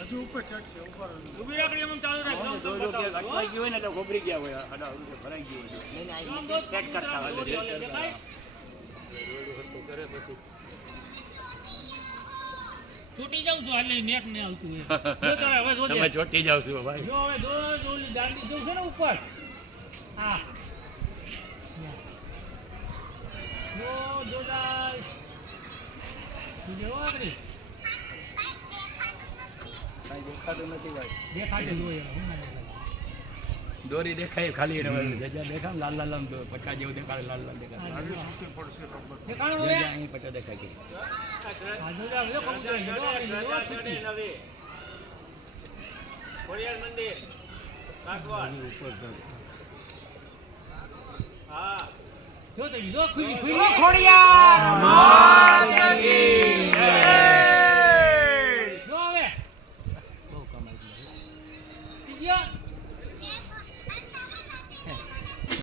હજુ ઉપર ચડશે ઉપર ઊભી રાખડી એમ ચાલુ રાખ જો કે અટવાઈ ગયું હોય ને તો ગોબરી ગયા હોય આડા ભરાઈ ગયું હોય નહીં આ ચેક કરતા હોય દેખાય કરે પછી છૂટી જાવ છો એટલે નેક ને આવતું હોય જો તારે હવે જોજે તમે ચોટી જાવ છો ભાઈ જો હવે જો ઓલી દાંડી જો છે ને ઉપર હા જો દાલ જો આગળ કાઈ દેખાતું નથી ભાઈ દેખાડે જોઈએ દોરી દેખાય ખાલી જગ્યા દેખાય લાલ લાલ આમ તો પટ્ટા જેવું દેખાડે લાલ લાલ દેખાડે આવી શક્તિ પડશે કબર દેખાડો હવે જગ્યા અહીં પટ્ટા દેખાય કે આ જો દાલ જો કબૂતર જો છૂટી ખોડિયાર મંદિર કાકવાડ ઉપર હા જો તો જો ખુલી ખોડિયાર માતા કી જો હવે બહુ કમાઈ બીજા